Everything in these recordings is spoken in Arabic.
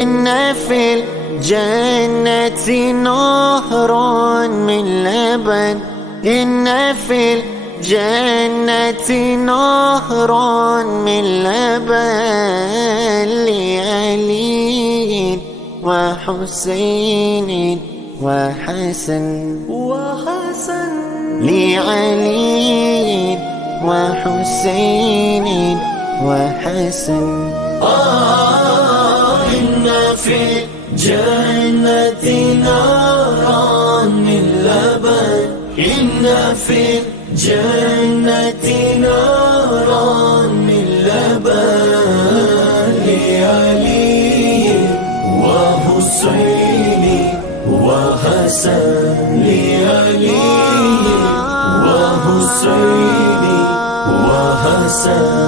إن في الجنة نهر من لبن، إن في الجنة نهر من لبن لعلي وحسين وحسن لعلي وحسين وحسن. إن في الجنة نارا من لبن، إن في الجنة نارا من لبن لعلي وحسين وحسن لعلي وحسين وحسن.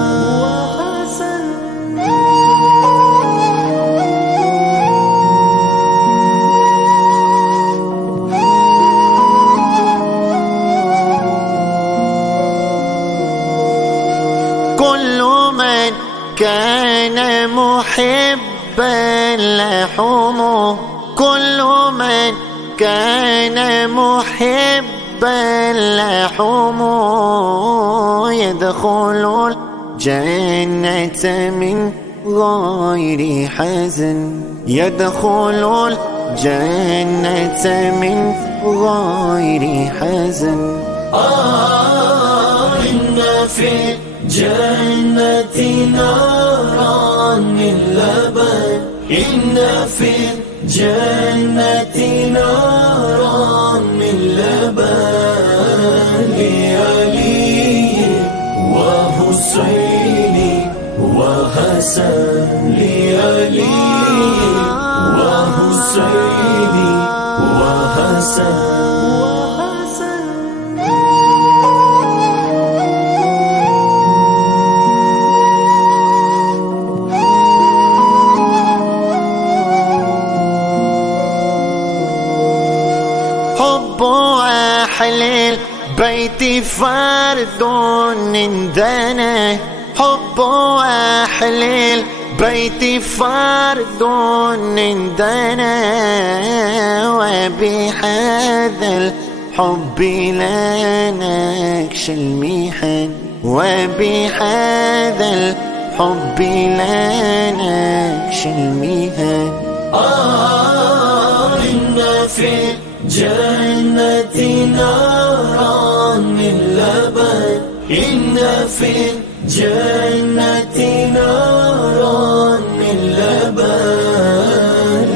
كل من كان محبا لحمه، كل من كان محبا لحمه يدخل الجنة من غير حزن، يدخل الجنة من غير حزن. إن في الجنة نارا من لبن، إن في الجنة نارا من لبن لعلي وحسين وحسن لعلي وحسين وحسن. حب أهل البيت فرد عندنا، حب أهل البيت فرد عندنا، وبهذا الحب لا نخشى المحن، وبهذا الحب لا نخشى المحن. إن في الجنة نارا من لبن، إن في الجنة نارا من لبن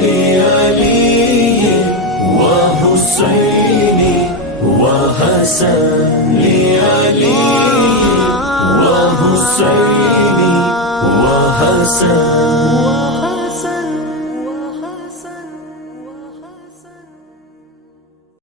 لعلي وحسين وحسن لعلي وحسين وحسن.